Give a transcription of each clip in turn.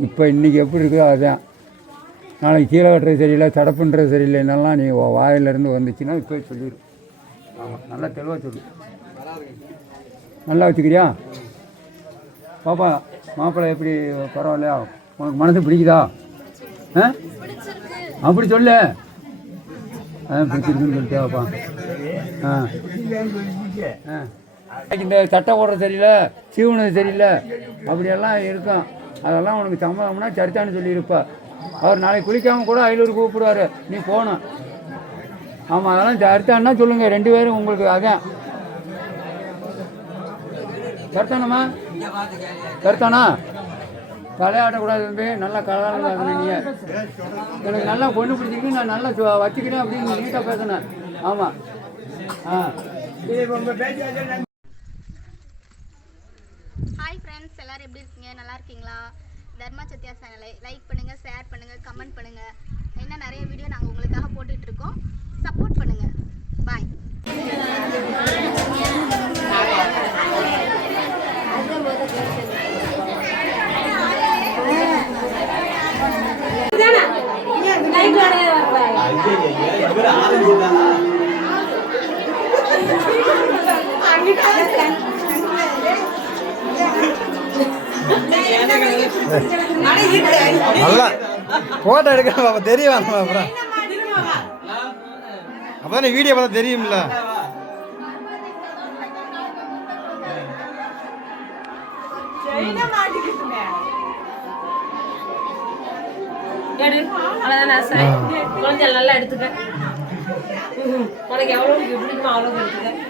இப்போ இன்றைக்கி எப்படி இருக்குதோ அதுதான். நாளைக்கு கீழே வெட்டுறது சரியில்லை தடப்புன்றது சரியில்லைன்னெல்லாம் நீ உன் வாயிலிருந்து வந்துச்சுன்னா இப்போ சொல்லிடு ஆமாம் நல்லா தெளிவாக சொல்லு. நல்லா வச்சுக்கிறியா? பாப்பா மாப்பிள்ளை எப்படி பரவாயில்லையா? உனக்கு மனசு பிடிக்குதா? ஆ? அப்படி சொல்லு. ஆ பிடிச்சிருக்குன்னு சொல்லிட்டேப்பா ஆ. ஆ. இந்த சட்டை ஓடுறது சரியில்லை சீவனது சரியில்லை அப்படியெல்லாம் இருக்கும் அதெல்லாம் உனக்கு சம்மதம்னா சரித்தான்னு சொல்லியிருப்பா. அவர் நாளைக்கு குளிக்காமல் கூட ஐநூறு கூப்பிடுவார். நீ போகணும் ஆமாம் அதெல்லாம் சரித்தான்னா சொல்லுங்கள் ரெண்டு பேரும் உங்களுக்கு அதான். கருத்தானம்மா கருத்தானா விளையாடக்கூடாது தம்பி. நல்லா கலகாலம் நீங்கள் எனக்கு நல்லா பொண்ணு பிடிச்சிருக்கு. நான் நல்லா வச்சுக்கிறேன் அப்படின்னு நீட்டாக பேசினேன் ஆமாம் ஆ. எல்லாரும் எப்படி இருக்கீங்க? நல்லா இருக்கீங்களா? தர்மா சத்யா சேனலை லைக் பண்ணுங்க ஷேர் பண்ணுங்க கமெண்ட் பண்ணுங்க. இன்னும் நிறைய வீடியோ நாங்கள் உங்களுக்காக போட்டுட்டு இருக்கோம். சப்போர்ட் பண்ணுங்க. பாய் நல்லா. போட்டோ எடுக்கணும் பாப்பா தெரியும் வேணாமா அப்புறம் அப்பதான் வீடியோ பார்த்தா தெரியும்ல. எடு நல்லா எடுத்துக்க உனக்கு எவ்வளோ பிடிக்குமோ அவ்வளோ எடுத்துக்க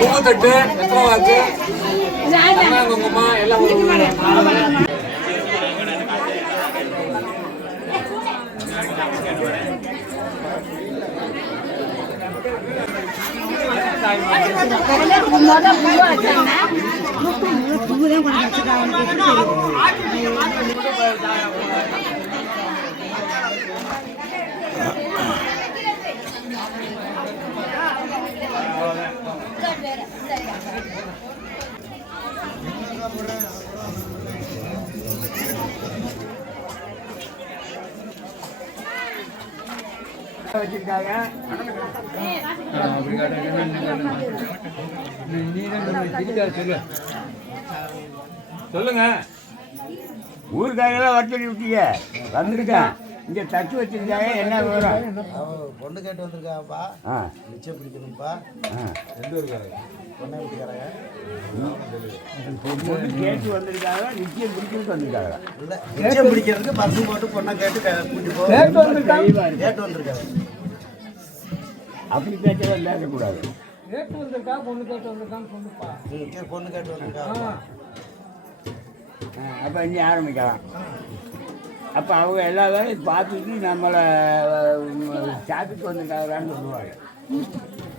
பூத்தட்டு எத்தனை வாக்கு குங்குமா எல்லாம் வச்சிருக்காங்க சொல்லு சொல்லுங்க. ஊருக்காரெல்லாம் வர சொல்லி விட்டீங்க வந்திருக்கேன் இங்க தச்சு வச்சிருக்காங்க என்ன விவரம்? பொண்ணு கேட்டு வந்திருக்காப்பா ஆ. நிச்சயம் பிடிக்கணும்ப்பா. ஆ. ரெண்டு இருக்காரு பொண்ணை வீட்டுக்காரங்க பொண்ணு கேட்டு வந்திருக்காங்க நிச்சயம் பிடிக்கிறது வந்திருக்காங்க. இல்ல நிச்சயம் பிடிக்கிறதுக்கு பஸ் போட்டு பொண்ணை கேட்டு க- கூட்டி வந்திருக்காங்க. கேட்டு அப்படி பேச்செல்லாம் ம், சரி, பொண்ணு கேட்டு வந்திருக்காங்க அப்போ இனி ஆரம்பிக்கலாம். அப்போ அவங்க எல்லா வேலையும் பார்த்துட்டு நம்மளை சாப்பிட்டு வந்திருக்காங்களான்னு சொல்லுவாங்க.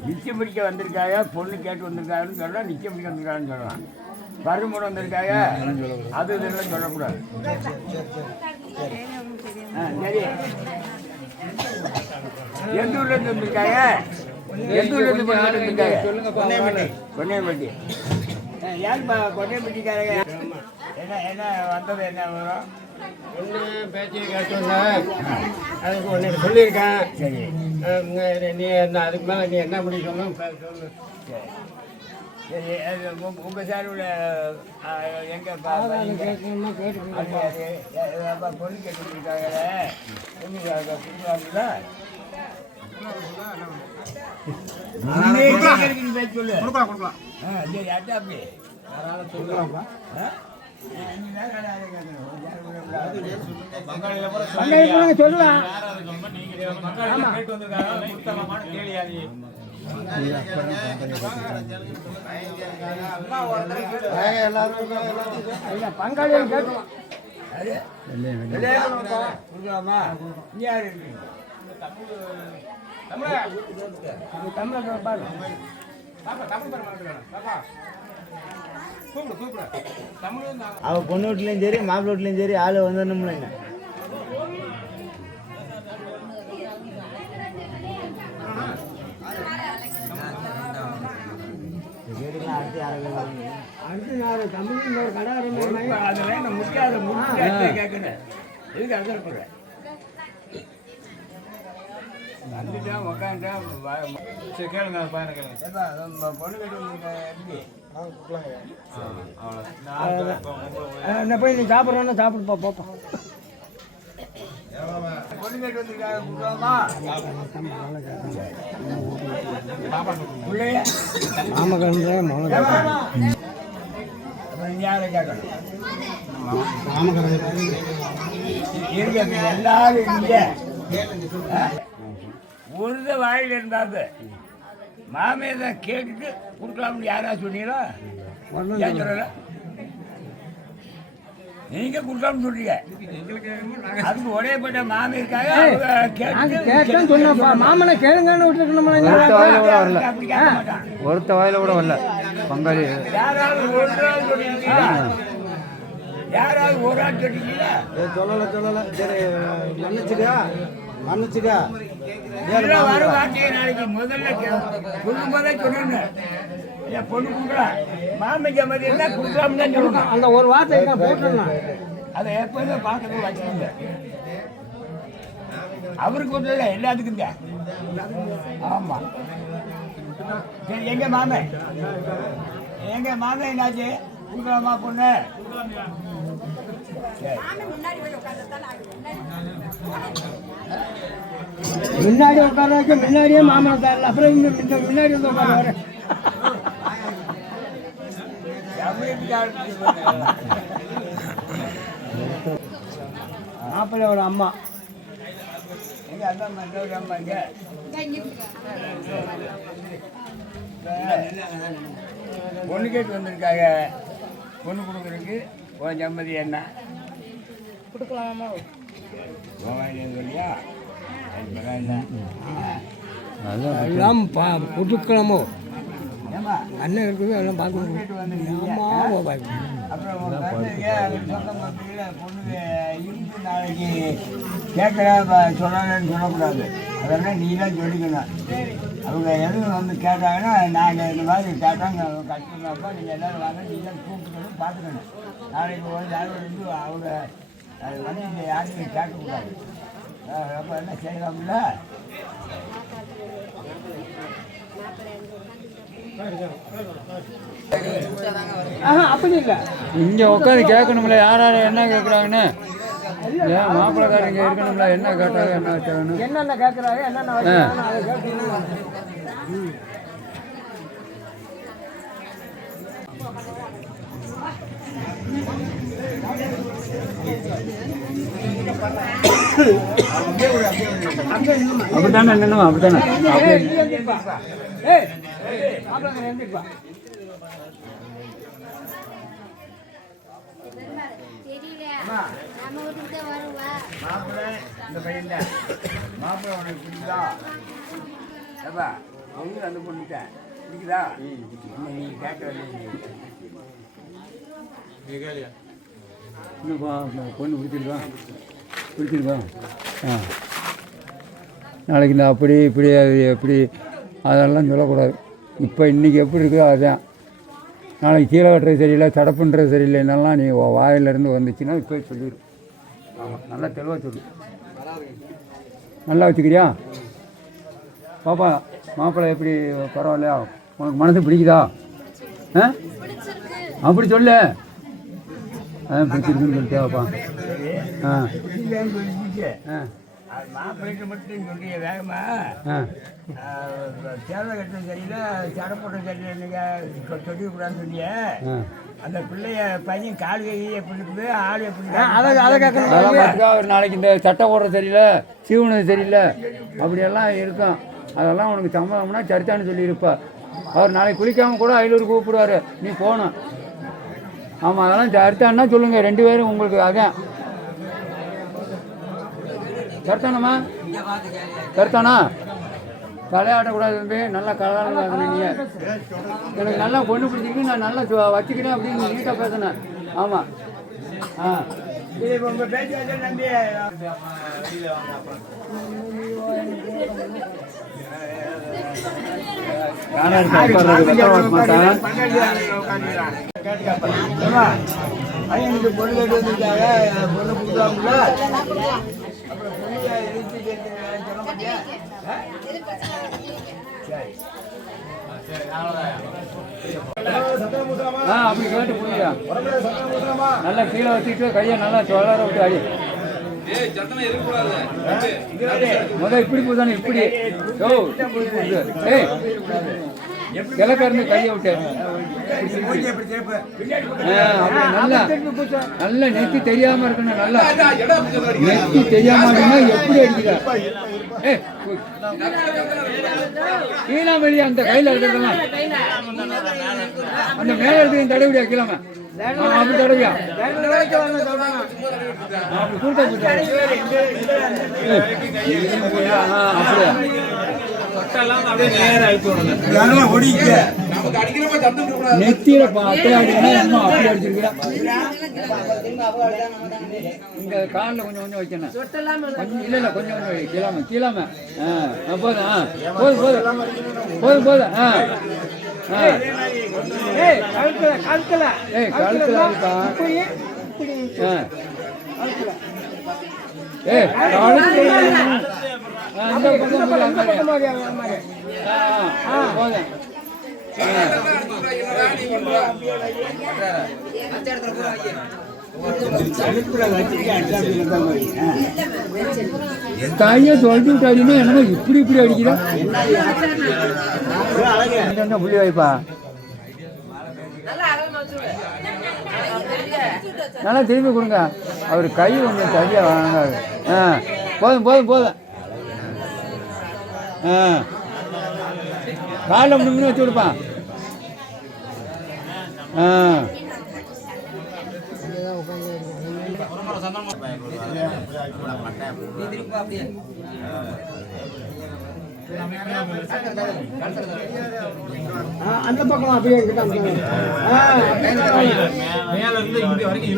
நிச்சயம் பிடிக்க வந்திருக்காங்க பொண்ணு கேட்டு வந்திருக்காங்கன்னு சொல்லலாம் நிச்சயம் பிடிக்க வந்திருக்காங்கன்னு சொல்லலாம் பருமுறை வந்திருக்காங்க அது இதெல்லாம் சொல்லக்கூடாது. ஆ சரி. எந்த ஊர்லேருந்து வந்திருக்காங்க எந்த ஊர்லேருந்து வந்திருக்காங்க பொன்னையம்பட்டி யாருப்பா? பொன்னையம்பட்டிக்காரங்க என்ன என்ன வந்தது என்ன வரும் ஒன்று பேச்சு கேட்டோங்க அதுக்கு ஒன்று சொல்லியிருக்கேன். சரி. நீ என்ன அதுக்கு மேலே நீ என்ன முடிக்கணும் சொல்லு. சரி அது உங்க- உங்க சார்பில் எங்க பொண்ணு கேட்டுருக்காங்களே பொண்ணு கொடுக்குறாங்களா போய் சொல்லு. ஆ சரி அதான் அப்படி ஆ? நீ சொல்லலாம் கேட்கலாம் கொடுக்கலாமா அவ பொண்ணு வீட்லயும் சரி மாப்பிள்ளை வீட்லயும் சரி ஆளு வந்துடணும்லங்க அடுத்து நான் தமிழ் ஒரு கடை அது வேணும் முக்கியாத முக்கிய கேட்கணும் எதுக்கு அவசரப்படுறேன் வந்துட்டா உக்காண்டா சரி கேளுங்க பையனை கேளுங்க. பொண்ணு கட்டி என்ன போய் நீ சாப்பிட்றோன்னா சாப்பிடுப்பா போப்பா பொண்ணு கட்டி வந்திருக்காங்க கொடுக்கலாமா பிள்ளைய நாமக்கல் மொளகா அப்புறம் யாரை கேட்கணும்? இருக்க எல்லாரும் இங்க. ஒரு வாயில் இருந்தாது. மாமியை தான் கேட்டுட்டு கொடுக்கலாம்னு யாரா சொன்னீங்களா? ஏன் சொல்லல. நீங்க கொடுக்கலாம்னு சொல்றீங்க. அதுக்கு ஒரேப்பட்ட மாமி இருக்காங்க மாமனை கேளுங்கன்னு விட்டுருக்கணுமா. ஒருத்த வாயில கூட வரல. பங்காளி. யாராவது ஒரு நாள் சொல்லிருக்கீங்களா யாராவது ஒரு ஆள் சொல்லிருக்கீங்களா? சொல்லல சொல்லல. சரி மன்னிச்சுக்கா மன்னிச்சுக்கா. முதல்ல சொல்லும் போதே பொண்ணு கொடுக்கலாம் மாமிக்க மாதிரி இருந்தா கொடுக்கலாம்னு சொல்லணும் அந்த ஒரு வார்த்தை நான் போட்டுடலாம் அதை எப்போதுமே பார்க்கறது வச்சுக்கோங்க அவருக்கு ஒன்றும் இல்லை எல்லாத்துக்கும் தான் ஆமா. சரி எங்க மாமன் எங்க மாமன் என்னாச்சு? கொடுக்கலாமா பொண்ணு? சரி முன்னாடி உட்கார வச்சு முன்னாடியே மாமரம் தரல அப்புறம் இங்க முன்னாடி வந்து உட்கார வர மாப்பிள்ளையோட அம்மா அம்மா ஒரு அம்மா. பொண்ணு கேட்டு வந்திருக்காங்க. பொண்ணு கொடுக்குறதுக்கு உன் சம்மதி என்ன? கொடுக்கலாமா? எல்லாம் பா புதுக்கிழமோ? அண்ணன் இருக்குது எல்லாம் பார்க்கணும். நாளைக்கு கேட்குறா சொல்லணும்னு சொல்லக்கூடாது. அதெல்லாம் நீ தான் சொல்லிக்கணும். அவங்க எதுவும் வந்து கேட்டாங்கன்னா நாங்கள் இந்த மாதிரி கேட்டாங்க கஷ்டமாப்பா நீங்கள் எல்லாரும் வாங்க நீ தான் கூப்பிட்டுக்கணும் பார்த்துக்கணும். நாளைக்கு ஒரு நாள் வந்து அவங்க அது வந்து இங்க யாரையும் கேட்கக்கூடாது. அப்போ என்ன செய்யலாம்ல ஆஹா அப்படி இல்லை. இங்கே உட்காந்து கேட்கணும்ல யார் யார் என்ன கேட்குறாங்கன்னு? ஏன் மாப்பிள்ளைக்காரங்க இருக்கணும்ல என்ன கேட்டாங்க என்ன வச்சாங்கன்னு என்னென்ன கேட்குறாங்க என்னென்ன வச்சுக்கிறாங்க அதை கேட்கணும் அப்படித்தானே நின்னும் அப்படித்தானே ஏய், நீ எந்திரிப்பா. ஏய், மாப்பிள்ளை எந்திரிப்பா. தெரியல நம்ம வீட்டுக்கு தான் வருவா மாப்பிள்ளை இந்த பையன் தான் மாப்பிள்ளை உனக்கு பிடிக்குதா ஏப்பா அவங்க அந்த பொண்ணுட்டேன் பிடிக்குதா நீ கேட்க வேண்டியது இன்னும் பொண்ணு பிடிச்சிருக்கா? பிடிச்சிருக்கா ஆ. நாளைக்கு இந்த அப்படி இப்படி அது எப்படி? அதெல்லாம் சொல்லக்கூடாது. இப்போ இன்றைக்கி எப்படி இருக்குதோ அதுதான். நாளைக்கு கீழே வெட்டுறது சரியில்லை தடப்புன்றது சரியில்லைன்னெல்லாம் நீ உன் வாயிலிருந்து வந்துச்சுன்னா இப்போ சொல்லிடு. ஆமாம் நல்லா தெளிவாக சொல்லு. நல்லா வச்சுக்கிறியா? பாப்பா மாப்பிள்ளை எப்படி? பரவாயில்லையா? உனக்கு மனசு பிடிக்குதா? ஆ? அப்படி சொல்லு. ஆ பிடிச்சிருக்குன்னு சொல்லிட்டு மாப்பிள்ளைக்கு மட்டும் சொல்லிய வேகமா ஆ சேலை கட்டும் சரியில்லை சடை போட்ட சரியில்லை இன்னைக்கு சொல்லிக்கூடாதுன்னு சொல்லிய அந்த பிள்ளைய பையன் கால் கை எப்படி இருக்குது ஆள் எப்படி அதை கேட்கணும் ஒரு நாளைக்கு இந்த சட்டை போடுறது சரியில்லை சீவனது சரியில்லை. அப்படியெல்லாம் இருக்கும். அதெல்லாம் உனக்கு சம்மதம்னா சரித்தான்னு சொல்லியிருப்பா. அவர் நாளைக்கு குளிக்காமல் கூட ஐநூறு கூப்பிடுவார். நீ போகணும். ஆமாம் அதெல்லாம் சரித்தான்னா சொல்லுங்கள் ரெண்டு பேரும் உங்களுக்கு அதான். கரெக்டானம்மா கரெக்டானா தலையாடக்கூடாது தம்பி நல்லா கலகாலம் நீ எனக்கு நல்லா பொண்ணு பிடிச்சிருக்கு நான் நல்லா வச்சுக்கிறேன் அப்படின்னு நீட்டாக பேசினேன் ஆமாம் ஆ. பொண்ணு கேட்டு வந்திருக்காங்க பொண்ணு கொடுத்தாங்களா அப்புறம் பொண்ணு இழுத்து கேட்டு சொல்ல மாட்டியா ஆ அப்படி கேட்டு புரியா நல்லா கீழே வச்சுட்டு கையை நல்லா சொல்லார விட்டு அடி முதல் இப்படி போதானே இப்படி ஓ இப்படி ஏய் கையை விட்டு நல்லா நல்லா நெத்தி தெரியாம இருக்கணும் நல்லா நெத்தி தெரியாம இருந்தா எப்படி அடிக்கிற கீழாமலி அந்த கையில எடுத்துக்கலாம் அந்த மேல எடுத்து தடவிடியா கீழாம? அப்படி தடவியா? அப்படி கூட்ட அப்படியா? நெத்தியில அப்படி அடிக்கணும் அப்படி அடிச்சிருக்கிறா இங்க காலில் கொஞ்சம் கொஞ்சம் வைக்கணும் இல்ல இல்ல கொஞ்சம் கொஞ்சம் கீழாம கீழாம. போதும் ஆ. போதும் போதும். போதும் போதும் ஆ. ஆ. ஏய் கழுத்துல ஆ. ஏய் கழுத்துல ஆ, தொலைஞ்சு பக்கம் என்ன என்னமோ இப்படி இப்படி அடிக்கிறா? புள்ளி வாய்ப்பா நல்லா திரும்பி கொடுங்க. அவர் கை கொஞ்சம் சரியா வாங்காது ஆ போதும் போதும் போதும். காலில் முன்னு வச்சு கொடுப்பான். ஆ. அந்த பக்கம் அப்படியே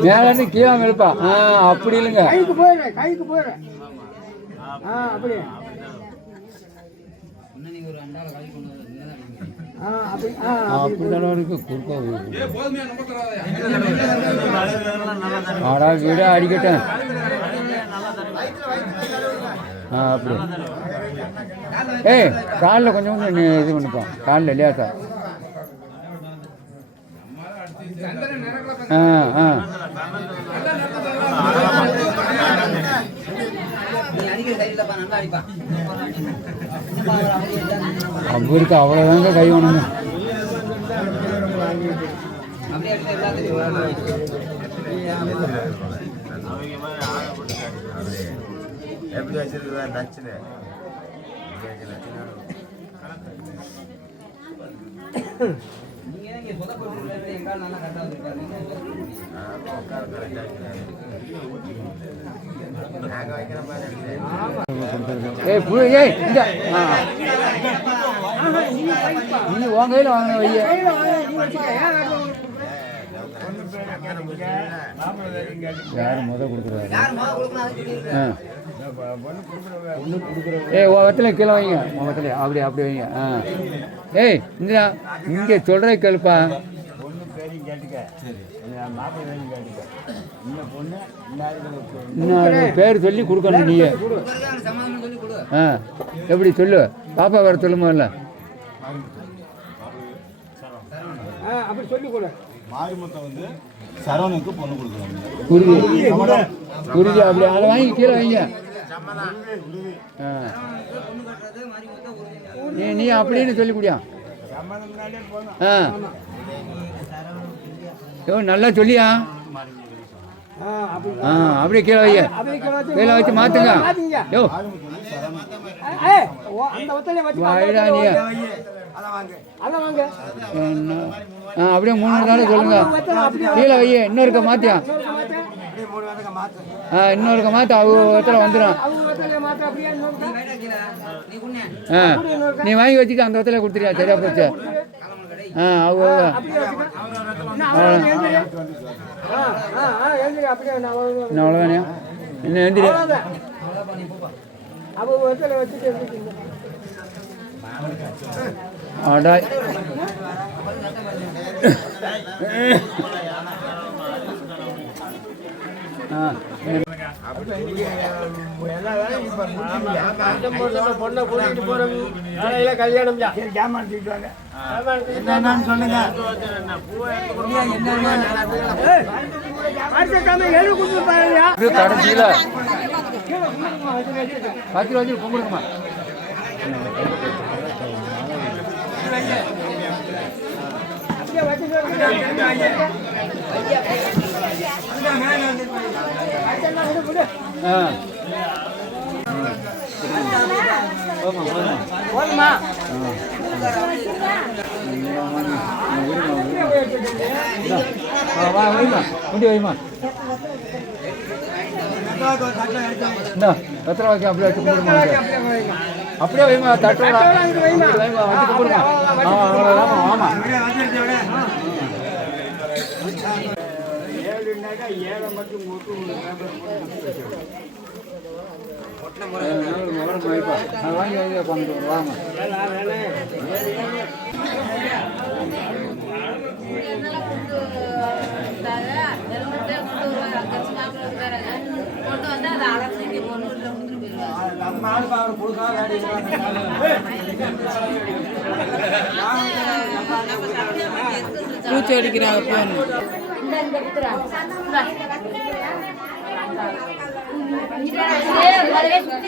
மேல இருந்து கீழே ஆ அப்படி இல்லைங்க. கைக்கு போயிடுறேன் கைக்கு போயிடுறேன் ஆ அப்படியே ஆ அப்படி ஆ அப்படிதான் இருக்கு குறுக்கா ஆடா வீடா அடிக்கட்டேன் ஆ அப்படி. ஏய் காலில் கொஞ்சம் கொஞ்சம் நீ இது பண்ணிப்பா காலில் லேசா ஆ ஆ. அவருக்கு அவ்வளோதாங்க கை வேணுங்க எப்படி வச்சிருக்குதா நச்சுன்னு ஏய் புழு ஏய் இந்த நீ உன் கையில் வாங்கின வைய. யார் முத கொடுக்குறாரு? ஆ. ஏய் உன் வத்தில கீழே வைங்க. உன் வத்தில அப்படி அப்படி வைங்க. ஆ. ஏய் இந்தா இங்கே சொல்கிற கேளுப்பா. இன்னும் பேர் சொல்லி கொடுக்கணும் நீயே. ஆ. எப்படி சொல்லு? பாப்பா வர சொல்லுமா இல்லை? அப்படி சொல்லி கொடு. மாரிமுத்தை வந்து சரவணுக்கு பொண்ணு கொடுக்குறாங்க. குருதி குருதி அப்படி அதை வாங்கி கீழே வைங்க. ஆ. நீ நீ அப்படின்னு சொல்லி குடியா ஆ. யோ நல்லா சொல்லியா? ஆ அப்படி ஆ அப்படியே கீழே வைங்க. வச்சு கீழே வச்சு மாத்துங்க. வாயிடா நீ. அப்படியே மூணு நாள் சொல்லுங்க. கீழே வை இன்னொருக்க மாத்தியா? ஆ இன்னொருக்க மாத்த அவங்க ஒருத்தர வந்துடும் ஆ நீ வாங்கி வச்சுட்டு அந்த இடத்துல கொடுத்துறியா சரியா போச்சு. ஆ அவங்க ஆ ஆ ஆ எழுந்திரி அப்படியே நான் அவ்வளவு- இன்னும் அவ்வளோதானே? என்ன எந்திரி அவ்வளவுதான். அவங்க ஆடாய் வச்சுட்டு பொண்ணை கூட்டிட்டு போறோம் நாளையில கல்யாணம் என்னன்னு சொல்லுங்க எழு பத்து ரூபா வச்சு கும்பிடுங்கம்மா அப்படியே வச்சுட்டு ஆ போமா போமா போதுமா வா வைமா முடி வைமா இந்த பத்திரம் வைக்க அப்படியே வச்சு போடுமா அப்படியே வைமா தட்டோட வைமா வச்சு கும்பிடுமா ஆமா அவ்வளோதான் ஆமா வாங்கி வாங்கி பண்ணிட்டு வாங்க கொண்டு வந்து அதை அலசிட்டு பொண்ணு வீட்டில் கொடுத்துட்டு போயிடுவாங்க பூச்சி அடிக்கிறாங்க போன் சுத்தி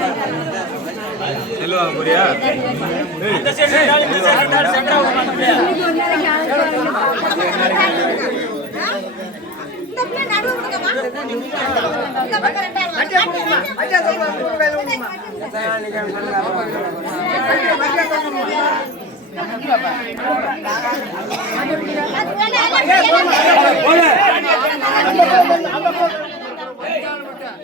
வச்சுருந்தா சுத்தி வைக்கலாம் இப்போ கீழே தொங்க இன்னும் சுத்தி வைக்க முடியாது அதுவும் லேட் ஆகும் அதுக்கு வேற அது அது வருது ஏன் சுத்தம் இல்ல. சுத்தம் இல்ல, சரி,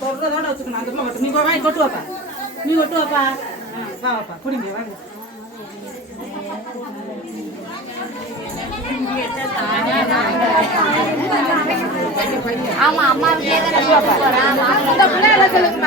தொடுறதோட வச்சுக்கணும் அந்த மட்டும் நீ வாங்கி கொட்டு வாப்பா நீ கொட்டு வாப்பா வா வாப்பா குடிங்க வாங்க ஆமா அம்மா சொல்லுங்க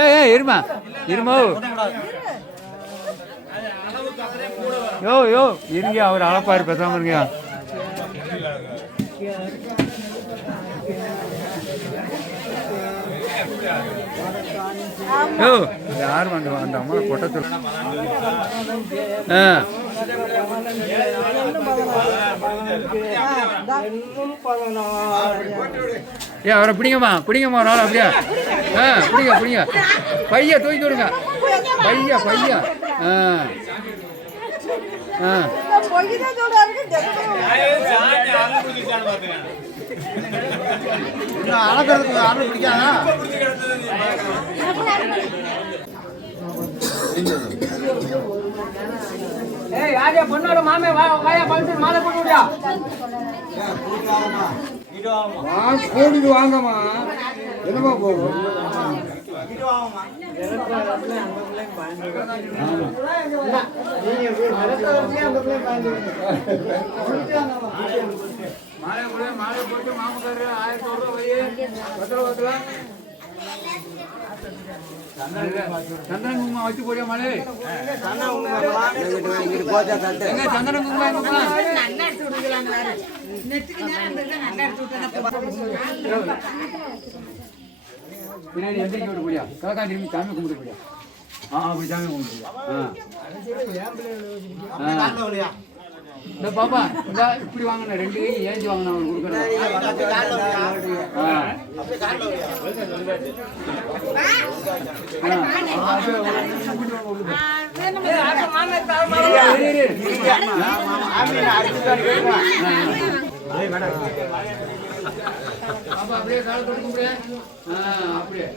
ஏய் ஏய் இருமா. இருமா யோ யோ. இருங்க அவர் அளப்பாரு பேசாம இருங்க யோ யார் வந்து அந்த அம்மா கொட்டத்தில் ஆ. ஏ அவரை பிடிங்கம்மா பிடிங்கம்மா ஒரு ஆள் அப்படியே. ஆ பிடிங்க பிடிங்க. பைய தூக்கி விடுங்க பையா பையா. ஆ. ஆ. அளக்கிறதுக்கு ஆள் பிடிக்காதா? ஏய் ராஜா பொண்ணோட மாமே வா வாயா பழுத்து மாலை போட்டு விடியா கூட்டிட்டு வாங்கம்மா. என்னமா போகும்? மாலை கூட மாலை போட்டு மாமக்காரரு ஆயிரத்தி ஒரு ரூபா வை. பத்திர பத்திர வச்சு போடியா மாலை? எங்க சந்தன குங்குமம் எங்கம்மா பின்னாடி எந்திரிக்க விட முடியா காக்கா திரும்பி சாமி கும்பிட்டு போடியா ஆ அப்படி சாமி கும்பிட்டு ஆ. இந்த பாப்பா இந்த இப்படி வாங்கின ரெண்டு கை ஏஞ்சி வாங்கின அவனுக்கு கொடுக்குறேன். அப்படியே காலை தொட்டு கும்பிடு. அப்படியே.